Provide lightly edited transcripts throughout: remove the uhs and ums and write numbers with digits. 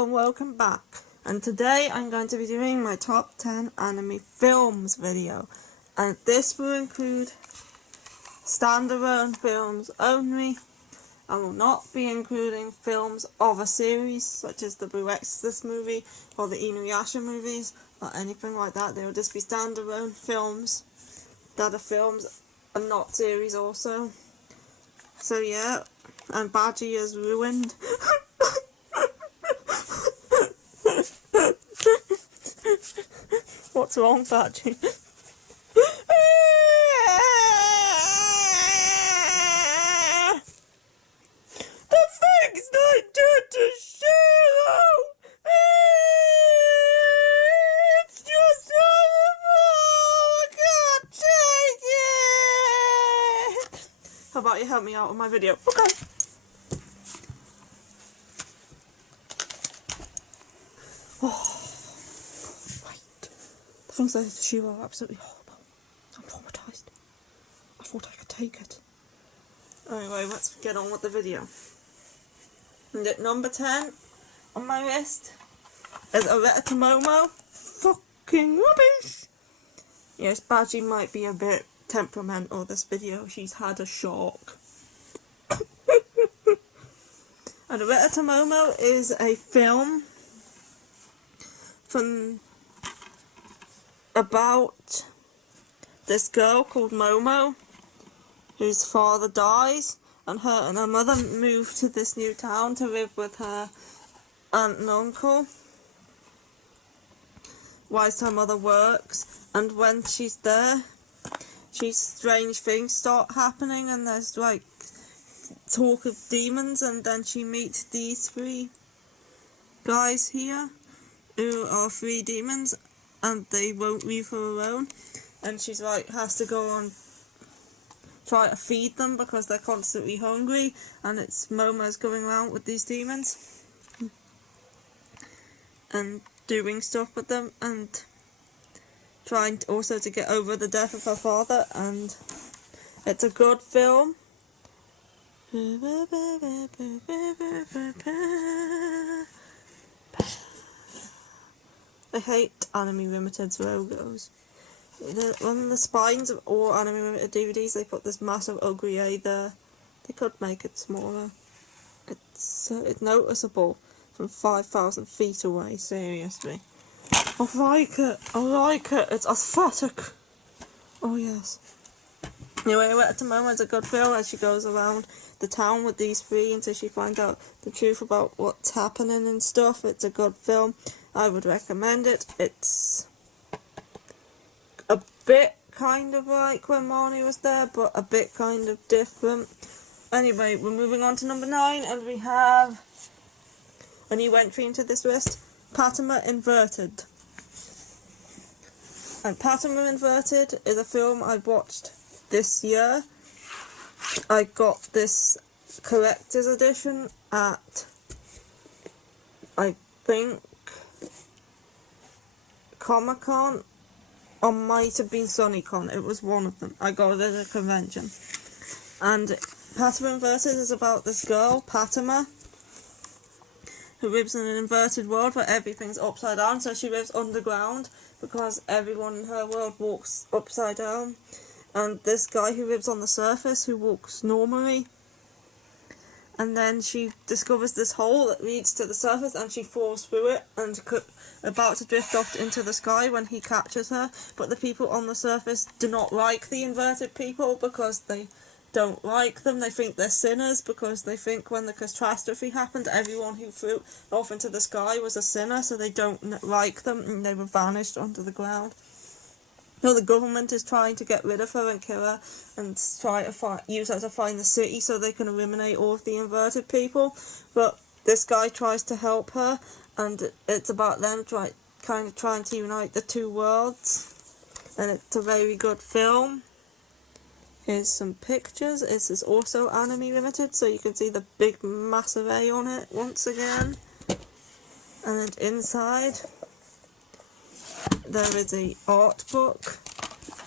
Hello and welcome back, and today I'm going to be doing my top 10 anime films video, and this will include standalone films only. I will not be including films of a series such as the Blue Exorcist movie or the Inuyasha movies or anything like that. They will just be standalone films that are films and not series also. So yeah, and Badgy is ruined. What's wrong, Badgy? The thing's not done to Shiro! It's just horrible! I can't take it! How about you help me out with my video? Okay. Oh, right. The things that to Shiro are absolutely horrible. I'm traumatized. I thought I could take it. Anyway, let's get on with the video. And at number 10 on my list is a letter to Momo. Fucking rubbish! Yes, Badgy might be a bit temperamental this video. She's had a shock. And a letter to Momo is a film from about this girl called Momo whose father dies, and her mother moved to this new town to live with her aunt and uncle whilst her mother works. And when she's there, strange things start happening, and there's like talk of demons, and then she meets these three guys here who are three demons, and they won't leave her alone, and she's like has to go on try to feed them because they're constantly hungry, and it's Momo's going around with these demons and doing stuff with them and trying to also to get over the death of her father. And it's a good film. I hate Anime Limited's logos. On the spines of all Anime Limited DVDs, they put this massive ugly A there. They could make it smaller. It's noticeable from 5,000 feet away, seriously. I like it, it's aesthetic. Oh yes. Anyway, Letter to Momo is a good film as she goes around the town with these three until she finds out the truth about what's happening and stuff. It's a good film. I would recommend it. It's a bit kind of like when Marnie was there, but a bit kind of different. Anyway, we're moving on to number 9, and we have a new entry into this list, Fatima Inverted. And Fatima Inverted is a film I watched this year. I got this collector's edition at, I think, Comic-Con. Or might have been SunnyCon, it was one of them. I got it at a convention. And Fatima Inverted is about this girl, Fatima, who lives in an inverted world where everything's upside down, so she lives underground because everyone in her world walks upside down. And this guy who lives on the surface, who walks normally, and then she discovers this hole that leads to the surface, and she falls through it and about to drift off into the sky when he captures her. But the people on the surface do not like the inverted people because they don't like them. They think they're sinners because they think when the catastrophe happened, everyone who flew off into the sky was a sinner, so they don't like them and they were vanished under the ground. No, the government is trying to get rid of her and kill her and try to use her to find the city so they can eliminate all of the inverted people. But this guy tries to help her, and it's about them trying to unite the two worlds. And it's a very good film. Here's some pictures. This is also Anime Limited, so you can see the big massive A on it once again. And inside there is a art book,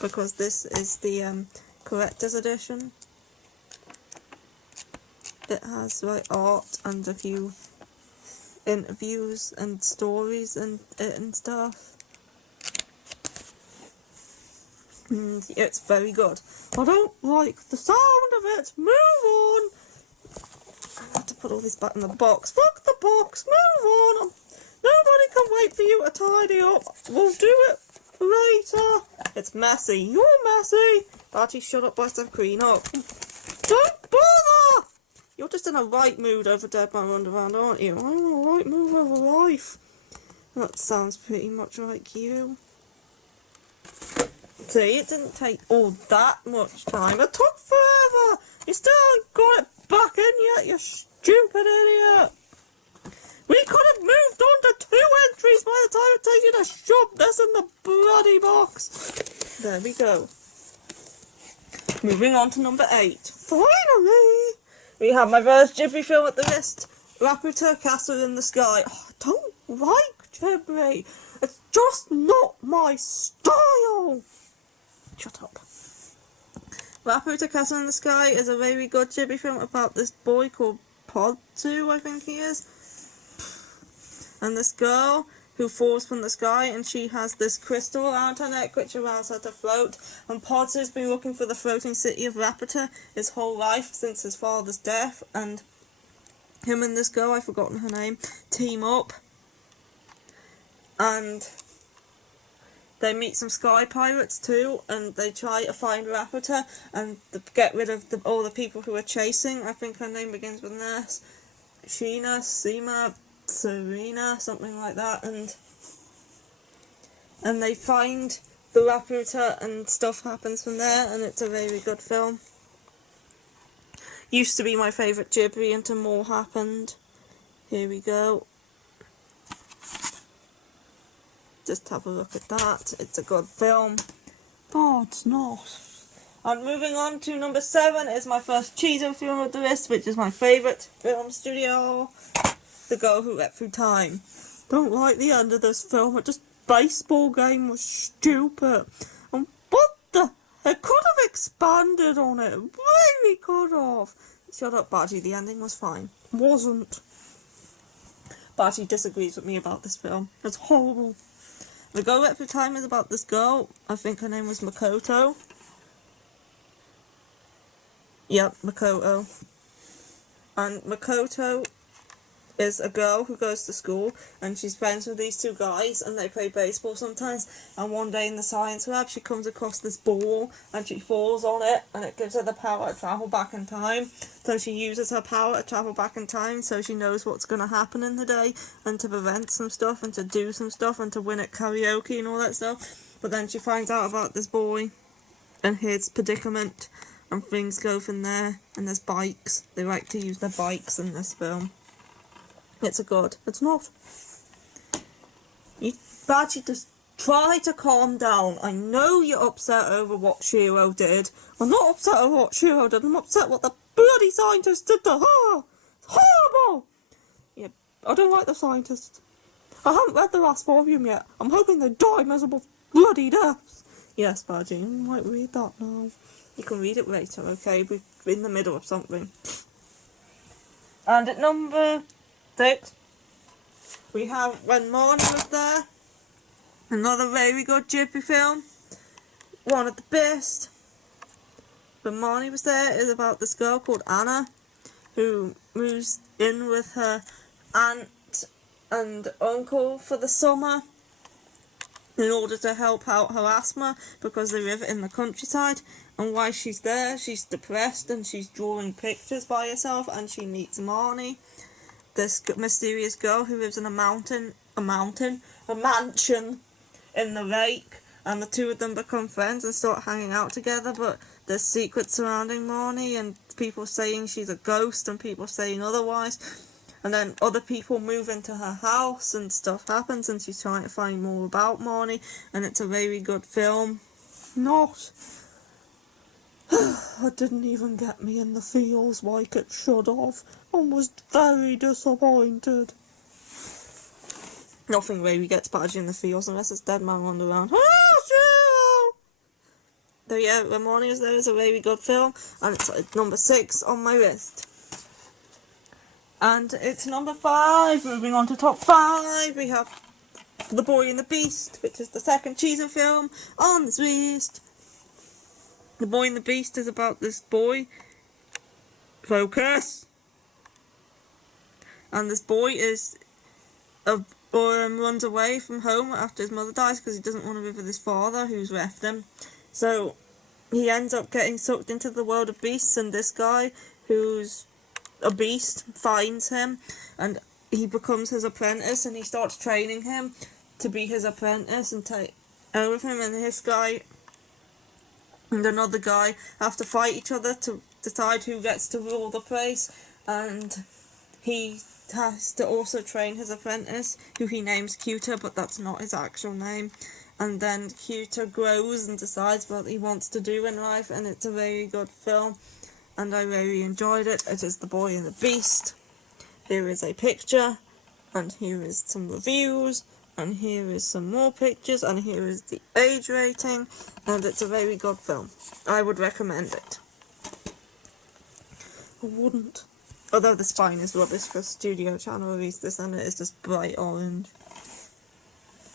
because this is the collector's edition. It has like art and a few interviews and stories and stuff. And it's very good. I don't like the sound of it. Move on. I have to put all this back in the box. Fuck the box. Move on. Nobody can wait for you to tidy up. We'll do it later. It's messy. You're messy. Badgy, shut up, boys, and clean up. Don't bother. You're just in a right mood over Dead Man Wonderland, aren't you? I'm in a right mood over life. That sounds pretty much like you. See, it didn't take all that much time. It took forever. You still haven't got it back in yet, you stupid idiot. We could have moved on to 2 entries by the time it takes you to shove this in the bloody box. There we go. Moving on to number 8. Finally, we have my first Ghibli film at the list. Laputa, Castle in the Sky. Oh, I don't like Ghibli. It's just not my style. Shut up. Laputa, Castle in the Sky is a very good Ghibli film about this boy called Podzu, I think he is. And this girl who falls from the sky, and she has this crystal around her neck which allows her to float. And Podzu's been looking for the floating city of Laputa his whole life since his father's death, and him and this girl, I've forgotten her name, team up. And they meet some sky pirates too, and they try to find Laputa and get rid of all the people who are chasing. I think her name begins with an S. Sheena, Seema, Serena, something like that, and they find the Laputa and stuff happens from there, and it's a very good film. Used to be my favourite Ghibli until more happened. Here we go. Just have a look at that. It's a good film. Oh, it's not. And moving on to number 7 is my first Chizo film of the list, which is my favourite film studio. The Girl Who Leapt Through Time. Don't like the end of this film. It just baseball game was stupid. And what the? It could have expanded on it. It really could have. Shut up, Badgy. The ending was fine. Wasn't. Badgy disagrees with me about this film. It's horrible. The Girl Who Leapt Through Time is about this girl. I think her name was Makoto. Yep, Makoto. And Makoto is a girl who goes to school, and she's friends with these 2 guys, and they play baseball sometimes. And one day in the science lab, she comes across this ball, and she falls on it, and it gives her the power to travel back in time. So she uses her power to travel back in time, so she knows what's going to happen in the day, and to prevent some stuff, and to do some stuff, and to win at karaoke and all that stuff. But then she finds out about this boy, and his predicament, and things go from there. And there's bikes. They like to use their bikes in this film. It's a good. It's not. You Badgy, just try to calm down. I know you're upset over what Shiro did. I'm not upset over what Shiro did. I'm upset what the bloody scientist did to her. It's horrible. Yeah, I don't like the scientists. I haven't read the last volume yet. I'm hoping they die miserable bloody deaths. Yes, Badgy, you might read that now. You can read it later, okay? We're in the middle of something. And at number 6, we have When Marnie Was There. Another very good Ghibli film. One of the best. When Marnie Was There is about this girl called Anna, who moves in with her aunt and uncle for the summer in order to help out her asthma, because they live in the countryside. And while she's there, she's depressed and she's drawing pictures by herself, and she meets Marnie, this mysterious girl who lives in a mansion in the lake, and the 2 of them become friends and start hanging out together. But there's secrets surrounding Marnie, and people saying she's a ghost and people saying otherwise. And then other people move into her house and stuff happens, and she's trying to find more about Marnie, and it's a very good film. Not. It didn't even get me in the feels like it should have. I was very disappointed. Nothing really gets Badgy in the feels unless it's Dead Man Wonderland. Oh, so yeah, When Marnie Was There is a very good film, and it's number 6 on my list. And it's number 5. Moving on to top 5, we have The Boy and the Beast, which is the second Jujutsu film on this list. The Boy and the Beast is about this boy. Focus. And this boy runs away from home after his mother dies because he doesn't want to live with his father who's left him. So he ends up getting sucked into the world of beasts, and this guy who's a beast finds him and he becomes his apprentice, and he starts training him to be his apprentice and take over him, and this guy and another guy have to fight each other to decide who gets to rule the place, and he has to also train his apprentice, who he names Cuter, but that's not his actual name. And then Cuter grows and decides what he wants to do in life, and it's a very good film, and I really enjoyed it. It is The Boy and the Beast. Here is a picture, and here is some reviews, and here is some more pictures, and here is the age rating, and it's a very good film. I would recommend it. I wouldn't. Although the spine is rubbish for Studio Channel released this, and it is just bright orange.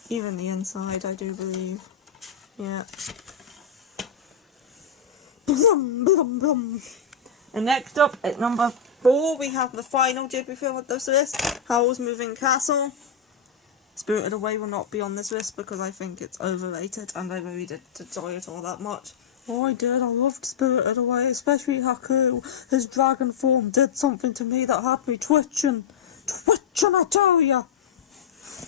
Even the inside, I do believe. Yeah. And next up, at number 4, we have the final Ghibli film of this list, Howl's Moving Castle. Spirited Away will not be on this list because I think it's overrated, and I really didn't enjoy it all that much. Oh, I did. I loved Spirited Away, especially Haku. His dragon form did something to me that had me twitching. Twitching, I tell ya!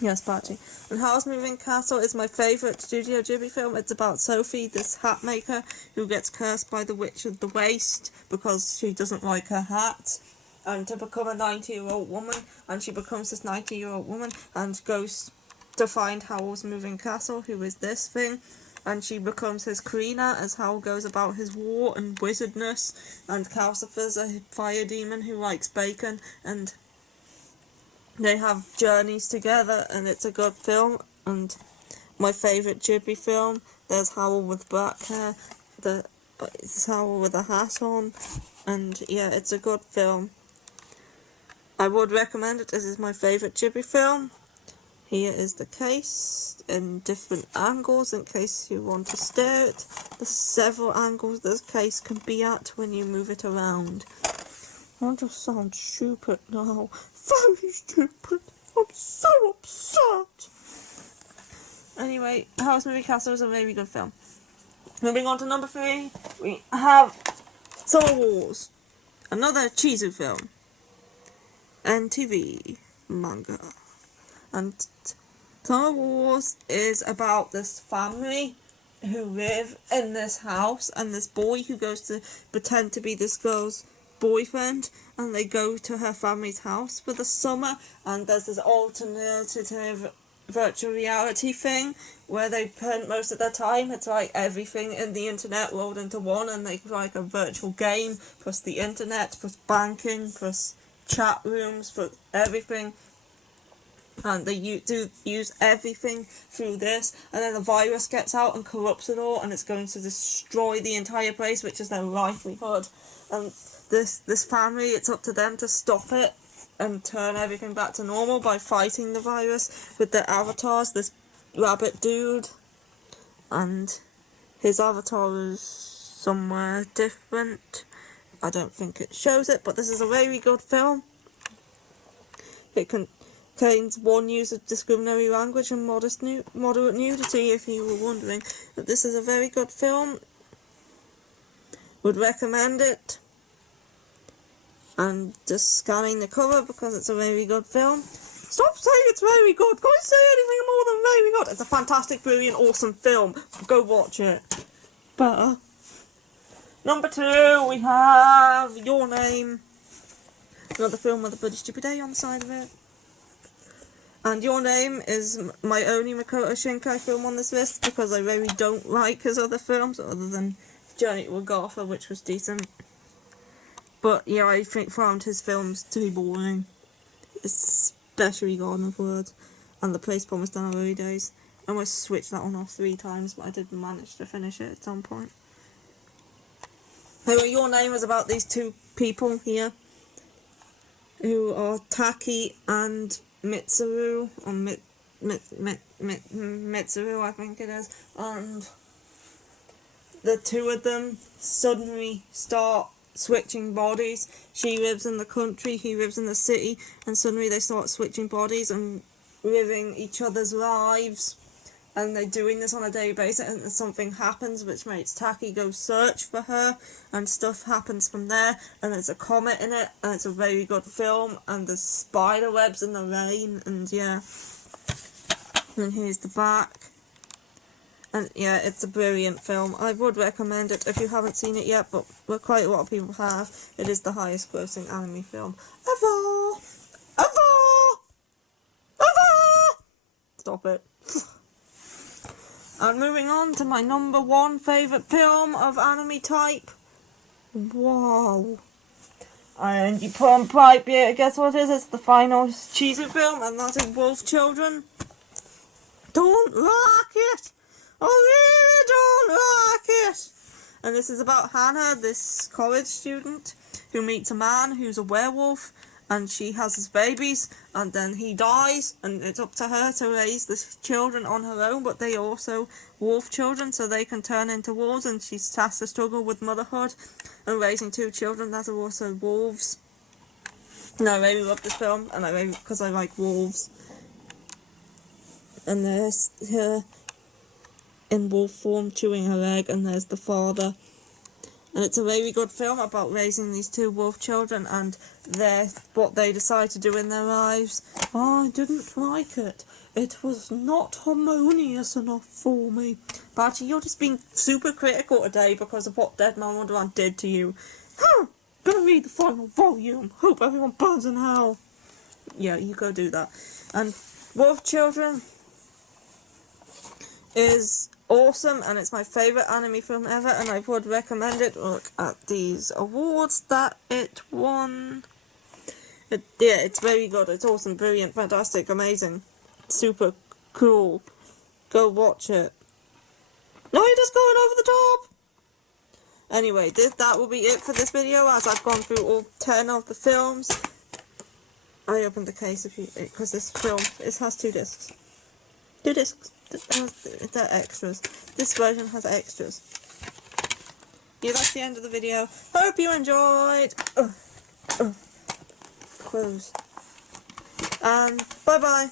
Yes, Badgy. And Howl's Moving Castle is my favourite Studio Ghibli film. It's about Sophie, this hat maker, who gets cursed by the Witch of the Waste because she doesn't like her hat, and to become a 90-year-old woman, and she becomes this 90-year-old woman and goes to find Howl's Moving Castle, who is this thing, and she becomes his cleaner as Howl goes about his war and wizardness, and Calcifer's a fire demon who likes bacon, and they have journeys together, and it's a good film. And my favourite Ghibli film, there's Howl with black hair, it's Howl with a hat on, and yeah, it's a good film. I would recommend it. This is my favourite Ghibli film. Here is the case in different angles in case you want to stare at the several angles this case can be at when you move it around. I just sound stupid now. Very stupid. I'm so upset. Anyway, Howl's Moving Castle is a very good film. Moving on to number 3, we have Star Wars. Another Chizu film. And TV. Manga. And Star Wars is about this family who live in this house, and this boy who goes to pretend to be this girl's boyfriend, and they go to her family's house for the summer, and there's this alternative virtual reality thing where they spend most of their time. It's like everything in the internet rolled into one, and they like a virtual game plus the internet plus banking plus chat rooms plus everything. And they do use everything through this, and then the virus gets out and corrupts it all, and it's going to destroy the entire place, which is their livelihood. And this family, it's up to them to stop it and turn everything back to normal by fighting the virus with their avatars. This rabbit dude, and his avatar is somewhere different. I don't think it shows it, but this is a very good film. It contains one use of discriminatory language and moderate nudity, if you were wondering. But this is a very good film. Would recommend it. And just scanning the cover because it's a very good film. Stop saying it's very good. Can't say anything more than very good. It's a fantastic, brilliant, awesome film. Go watch it. Better. Number 2, we have Your Name. Another film with a Bloody Stupid A on the side of it. And Your Name is my only Makoto Shinkai film on this list because I really don't like his other films other than Journey to Agatha, which was decent. But yeah, I found his films to be boring, especially Garden of Words and The Place Promised on Our Early Days. I almost switched that one off 3 times, but I did manage to finish it at some point. Anyway, Your Name is about these 2 people here who are Taki and Mitsuru, or Mitsuru, I think it is, and the two of them suddenly start switching bodies. She lives in the country, he lives in the city, and suddenly they start switching bodies and living each other's lives. And they're doing this on a daily basis, and something happens which makes Taki go search for her, and stuff happens from there, and there's a comet in it, and it's a very good film, and there's spider webs in the rain, and yeah. And here's the back. And yeah, it's a brilliant film. I would recommend it if you haven't seen it yet, but quite a lot of people have. It is the highest grossing anime film ever! Ever! Ever! Stop it. And moving on to my number one favourite film of anime type. Wow. And you put on pipe, yeah, guess what it is? It's the final cheesy film, and that is Wolf Children. Don't like it! I really don't like it! And this is about Hannah, this college student, who meets a man who's a werewolf, and she has his babies, and then he dies, and it's up to her to raise the children on her own, but they are also wolf children, so they can turn into wolves, and she has to struggle with motherhood and raising two children that are also wolves. And I really love this film, and because I like wolves. And there's her in wolf form chewing her egg, and there's the father. And it's a very good film about raising these two wolf children and what they decide to do in their lives. I didn't like it. It was not harmonious enough for me. Badgy, you're just being super critical today because of what Dead Man Wonderland did to you. Gonna read the final volume. Hope everyone burns in hell. Yeah, you go do that. And Wolf Children is awesome, and it's my favourite anime film ever, and I would recommend it. Look at these awards that it won. Yeah, it's very good. It's awesome, brilliant, fantastic, amazing, super cool. Go watch it. No, you're just going over the top! Anyway, that will be it for this video, as I've gone through all 10 of the films. I opened the case because this film, it has 2 discs. 2 discs. They're extras. This version has extras. Yeah, that's the end of the video. Hope you enjoyed. Close. And bye bye.